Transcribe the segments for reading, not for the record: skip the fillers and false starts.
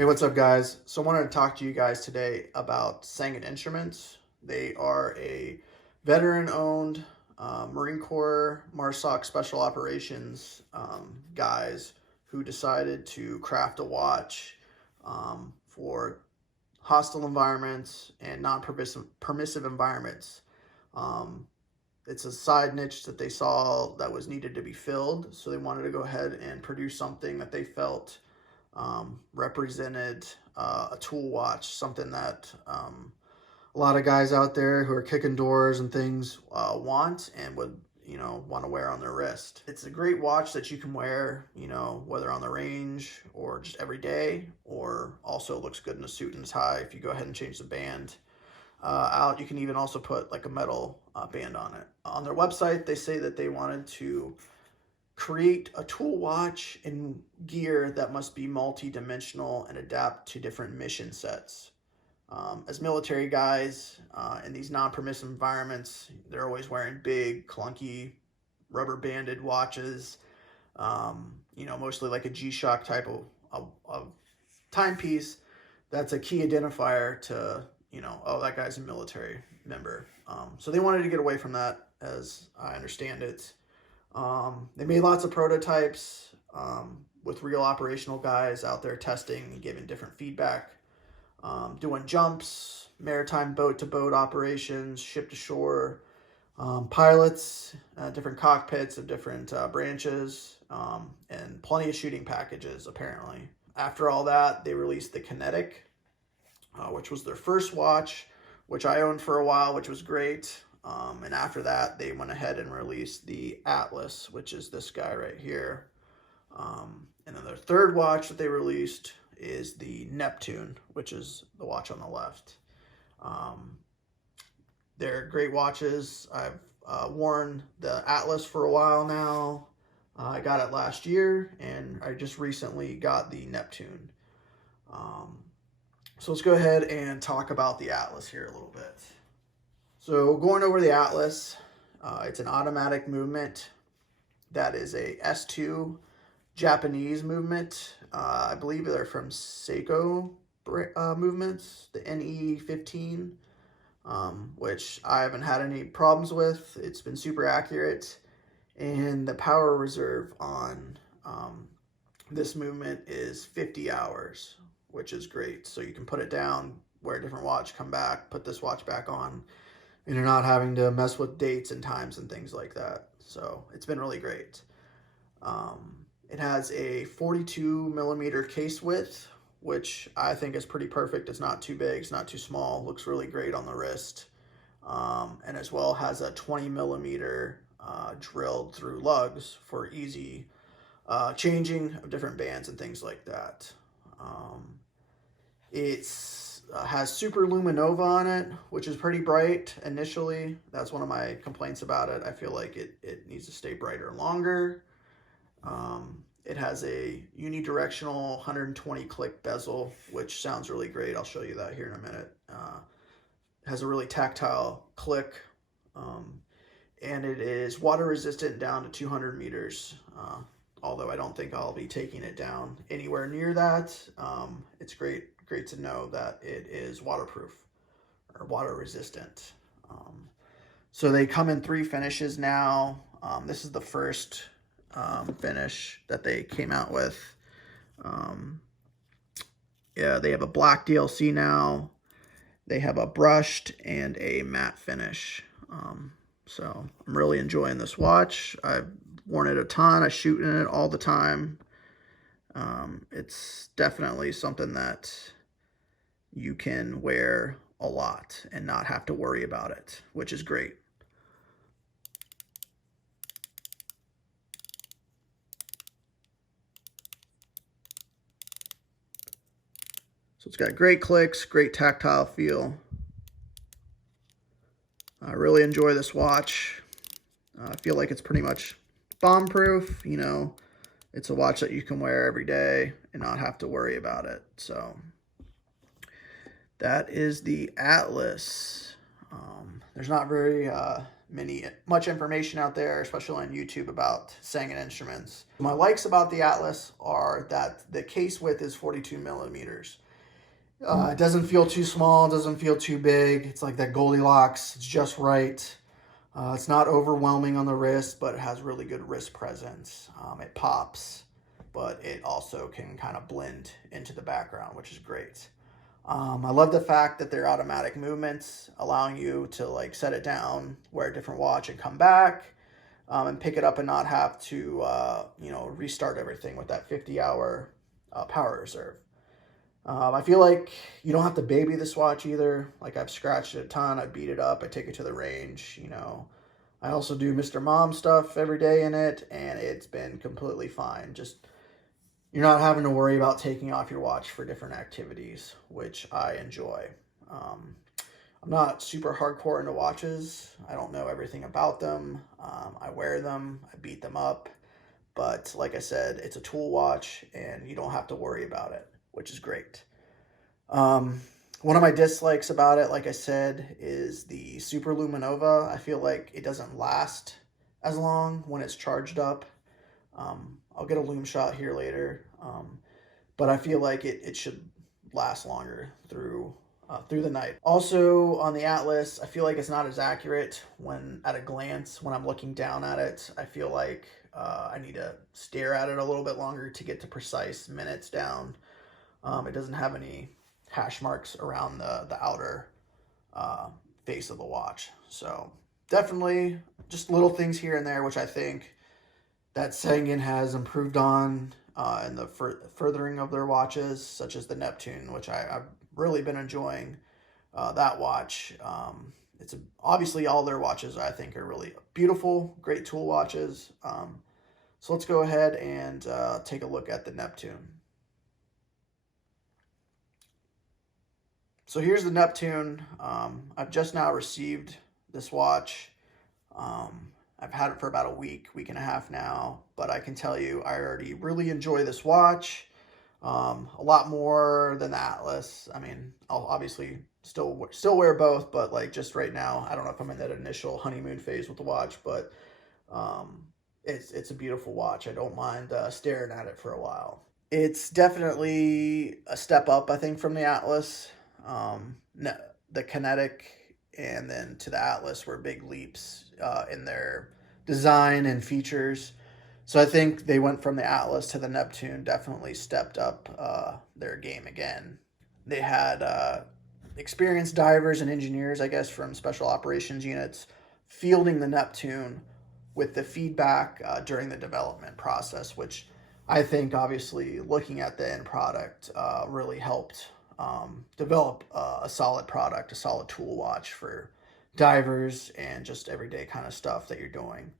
Hey, what's up, guys? So I wanted to talk to you guys today about Sangin Instruments. They are a veteran-owned Marine Corps MARSOC Special Operations guys who decided to craft a watch for hostile environments and non-permissive environments. Um, it's a side niche that they saw that was needed to be filled, so they wanted to go ahead and produce something that they felt represented a tool watch, something that a lot of guys out there who are kicking doors and things want and would, want to wear on their wrist. It's a great watch that you can wear, whether on the range or just every day, or also looks good in a suit and tie if you go ahead and change the band out. You can even also put like a metal band on it. On their website, they say that they wanted to create a tool watch and gear that must be multi-dimensional and adapt to different mission sets. As military guys in these non-permissive environments, they're always wearing big, clunky, rubber-banded watches, mostly like a G-Shock type of timepiece. That's a key identifier to, oh, that guy's a military member. So they wanted to get away from that, as I understand it. They made lots of prototypes with real operational guys out there testing and giving different feedback, doing jumps, maritime boat-to-boat operations, ship-to-shore, pilots, different cockpits of different branches, and plenty of shooting packages, apparently. After all that, they released the Kinetic, which was their first watch, which I owned for a while, which was great. And after that, they went ahead and released the Atlas, which is this guy right here. And then their third watch that they released is the Neptune, which is the watch on the left. They're great watches. I've worn the Atlas for a while now. I got it last year, and I just recently got the Neptune. So let's go ahead and talk about the Atlas here a little bit. So going over the Atlas, it's an automatic movement that is a S2 Japanese movement. I believe they're from Seiko movements, the NE15, which I haven't had any problems with. It's been super accurate. And the power reserve on this movement is 50 hours, which is great. So you can put it down, wear a different watch, come back, put this watch back on, and you're not having to mess with dates and times and things like that. So it's been really great. It has a 42 millimeter case width, which I think is pretty perfect. It's not too big, it's not too small, looks really great on the wrist. And as well has a 20 millimeter drilled through lugs for easy changing of different bands and things like that. It's has super luminova on it, which is pretty bright initially. That's one of my complaints about it. I feel like it needs to stay brighter longer. It has a unidirectional 120 click bezel, which sounds really great. I'll show you that here in a minute. It has a really tactile click, and it is water resistant down to 200 meters. Although I don't think I'll be taking it down anywhere near that. It's great to know that it is waterproof or water resistant. So they come in 3 finishes now. This is the first finish that they came out with. Yeah, they have a black DLC now. They have a brushed and a matte finish. So I'm really enjoying this watch. I've worn it a ton. I shoot in it all the time. It's definitely something that you can wear a lot and not have to worry about it, which is great. So it's got great clicks, great tactile feel. I really enjoy this watch. I feel like it's pretty much bomb-proof. It's a watch that you can wear every day and not have to worry about it. So that is the Atlas. There's not very much information out there, especially on YouTube, about Sangin Instruments. My likes about the Atlas are that the case width is 42 millimeters. It doesn't feel too small, it doesn't feel too big. It's like that Goldilocks, it's just right. It's not overwhelming on the wrist, but it has really good wrist presence. It pops, but it also can kind of blend into the background, which is great. I love the fact that they're automatic movements, allowing you to like set it down, wear a different watch, and come back and pick it up and not have to, restart everything with that 50-hour power reserve. I feel like you don't have to baby this watch either. Like, I've scratched it a ton, I beat it up, I take it to the range, I also do Mr. Mom stuff every day in it, and it's been completely fine. Just, you're not having to worry about taking off your watch for different activities, which I enjoy. I'm not super hardcore into watches. I don't know everything about them. I wear them, I beat them up, but like I said, it's a tool watch, and you don't have to worry about it, which is great. One of my dislikes about it, like I said, is the Super Luminova. I feel like it doesn't last as long when it's charged up. I'll get a lume shot here later, but I feel like it should last longer through the night. Also, on the Atlas, I feel like it's not as accurate when at a glance. When I'm looking down at it, I feel like I need to stare at it a little bit longer to get to precise minutes down. It doesn't have any hash marks around the outer face of the watch. So definitely just little things here and there, which I think that Sangin has improved on in the furthering of their watches, such as the Neptune, which I've really been enjoying that watch. Obviously all their watches I think are really beautiful, great tool watches. So let's go ahead and take a look at the Neptune. So here's the Neptune. I've just now received this watch. I've had it for about a week and a half now, but I can tell you I already really enjoy this watch a lot more than the Atlas. I mean, I'll obviously still wear both, but like just right now, I don't know if I'm in that initial honeymoon phase with the watch, but it's a beautiful watch. I don't mind staring at it for a while. It's definitely a step up, I think, from the Atlas. The Kinetic and then to the Atlas were big leaps in their design and features. So I think they went from the Atlas to the Neptune, definitely stepped up their game again. They had experienced divers and engineers, I guess, from special operations units fielding the Neptune with the feedback during the development process, which I think, obviously, looking at the end product really helped develop a solid product, a solid tool watch for divers and just everyday kind of stuff that you're doing.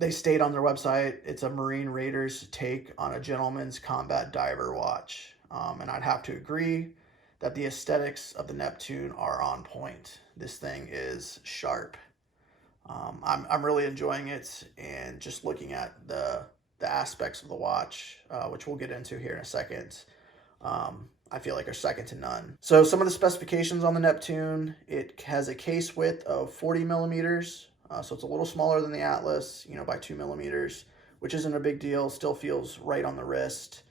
They state on their website, it's a Marine Raider's take on a gentleman's combat diver watch. And I'd have to agree that the aesthetics of the Neptune are on point. This thing is sharp. I'm really enjoying it, and just looking at the aspects of the watch, which we'll get into here in a second, I feel like are second to none. So some of the specifications on the Neptune: it has a case width of 40 millimeters, so it's a little smaller than the Atlas, by 2 millimeters, which isn't a big deal, still feels right on the wrist.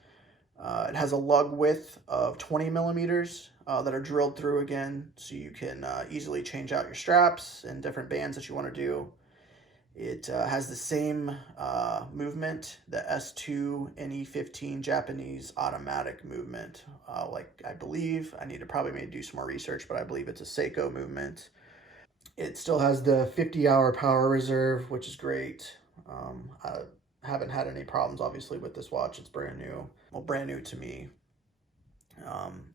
It has a lug width of 20 millimeters that are drilled through again, so you can easily change out your straps and different bands that you want to do. It has the same movement, the S2 NE15 Japanese automatic movement. I believe, I need to probably maybe do some more research, but I believe it's a Seiko movement. It still has the 50-hour power reserve, which is great. I haven't had any problems, obviously, with this watch. It's brand new. Well, brand new to me.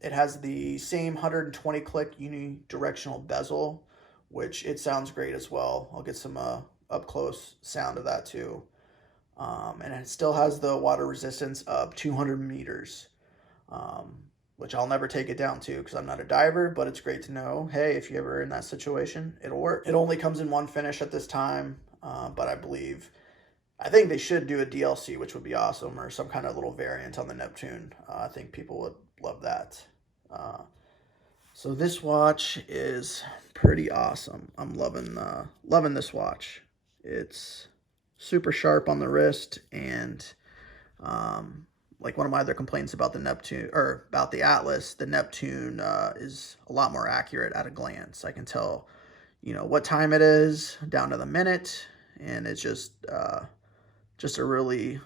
It has the same 120-click unidirectional bezel, which it sounds great as well. I'll get some up-close sound of that too. And it still has the water resistance of 200 meters, which I'll never take it down to because I'm not a diver, but it's great to know, hey, if you're ever in that situation, it'll work. It only comes in one finish at this time, but I think they should do a DLC, which would be awesome, or some kind of little variant on the Neptune. I think people would love that. So this watch is pretty awesome. I'm loving this watch. It's super sharp on the wrist, and like one of my other complaints about the Neptune, or about the Atlas, the Neptune is a lot more accurate at a glance. I can tell, what time it is down to the minute, and it's just a really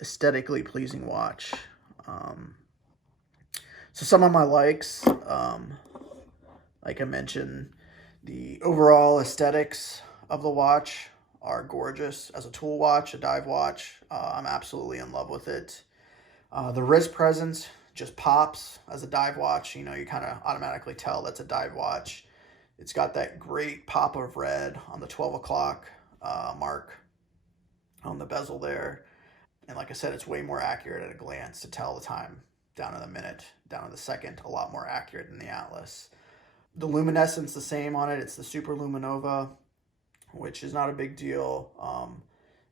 aesthetically pleasing watch. Um, so some of my likes, like I mentioned, the overall aesthetics of the watch are gorgeous. As a tool watch, a dive watch, I'm absolutely in love with it. The wrist presence just pops as a dive watch. You kind of automatically tell that's a dive watch. It's got that great pop of red on the 12 o'clock mark on the bezel there. And like I said, it's way more accurate at a glance to tell the time down to the minute, down to the second, a lot more accurate than the Atlas. The luminescence the same on it. It's the Super Luminova, which is not a big deal.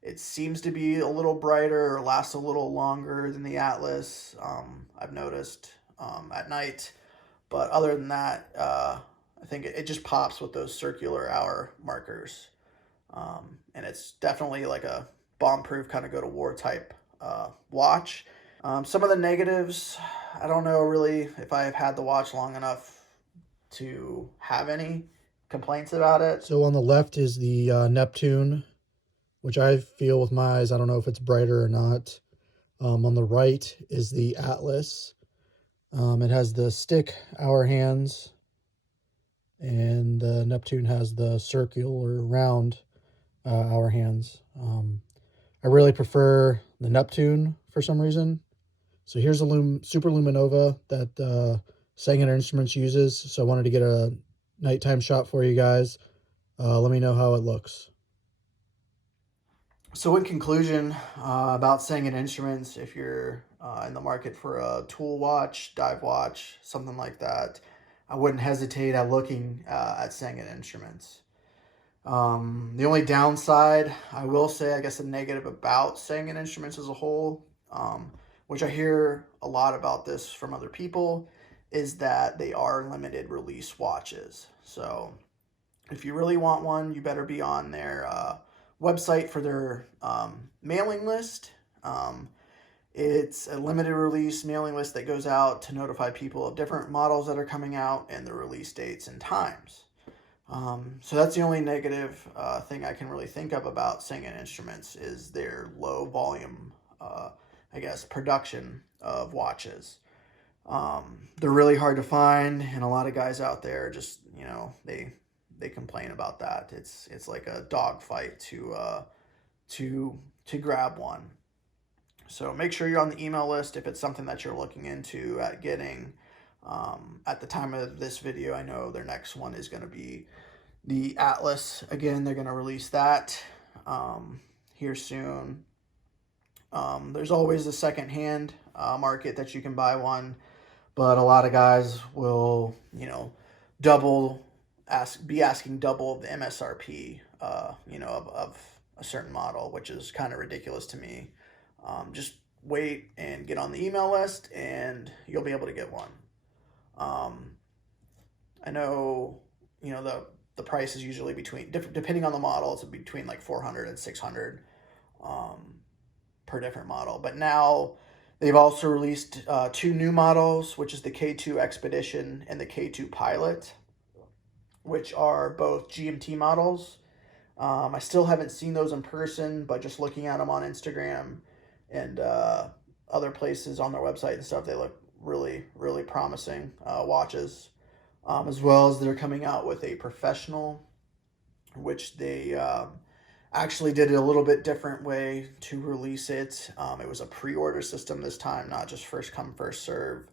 It seems to be a little brighter or lasts a little longer than the Atlas, I've noticed at night. But other than that, I think it just pops with those circular hour markers. And it's definitely like a bomb-proof kind of go-to-war type watch. Some of the negatives, I don't know really if I've had the watch long enough to have any complaints about it. So on the left is the Neptune, which I feel with my eyes, I don't know if it's brighter or not. On the right is the Atlas. It has the stick hour hands, and the Neptune has the circular round hour hands. I really prefer the Neptune for some reason. So here's the Super Luminova that Sangin Instruments uses. So I wanted to get a nighttime shot for you guys. Let me know how it looks. So in conclusion, about Sangin Instruments, if you're in the market for a tool watch, dive watch, something like that, I wouldn't hesitate at looking at Sangin Instruments. The only downside, I will say, I guess a negative about Sangin Instruments as a whole, which I hear a lot about this from other people, is that they are limited release watches. So if you really want one, you better be on their website for their mailing list. It's a limited release mailing list that goes out to notify people of different models that are coming out and the release dates and times. So that's the only negative thing I can really think of about Sangin Instruments is their low volume, I guess, production of watches. They're really hard to find, and a lot of guys out there just, they complain about that. It's like a dogfight to grab one. So make sure you're on the email list if it's something that you're looking into at getting. At the time of this video, I know their next one is going to be the Atlas. Again, they're going to release that here soon. There's always a second-hand market that you can buy one, but a lot of guys will, be asking double the MSRP, of a certain model, which is kind of ridiculous to me. Just wait and get on the email list, and you'll be able to get one. I know, the price is usually depending on the model, it's between like 400 and 600 per different model. But now they've also released two new models, which is the K2 Expedition and the K2 Pilot, which are both GMT models. I still haven't seen those in person, but just looking at them on Instagram and other places on their website and stuff, they look really, really promising watches. As well as they're coming out with a professional, which they actually did it a little bit different way to release it. It was a pre-order system this time, not just first come, first serve,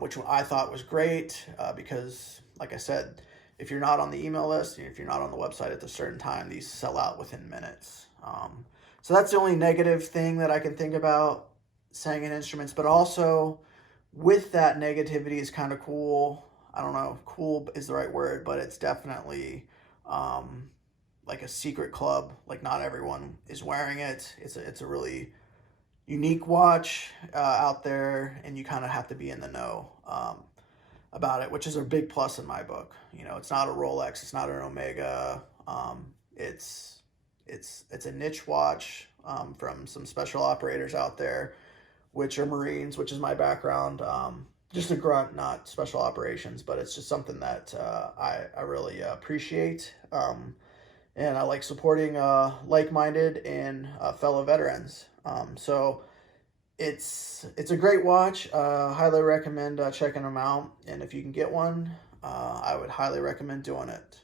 which I thought was great because, like I said, if you're not on the email list, if you're not on the website at a certain time, these sell out within minutes. So that's the only negative thing that I can think about Sangin Instruments, but also with that negativity is kind of cool. I don't know if cool is the right word, but it's definitely like a secret club. Like not everyone is wearing it. It's a really unique watch out there, and you kind of have to be in the know. about it, which is a big plus in my book. You know, it's not a Rolex, it's not an Omega. It's a niche watch from some special operators out there, which are Marines, which is my background. Just a grunt, not special operations, but it's just something that I really appreciate. And I like supporting like-minded and fellow veterans. So it's a great watch. Highly recommend checking them out. And if you can get one, I would highly recommend doing it.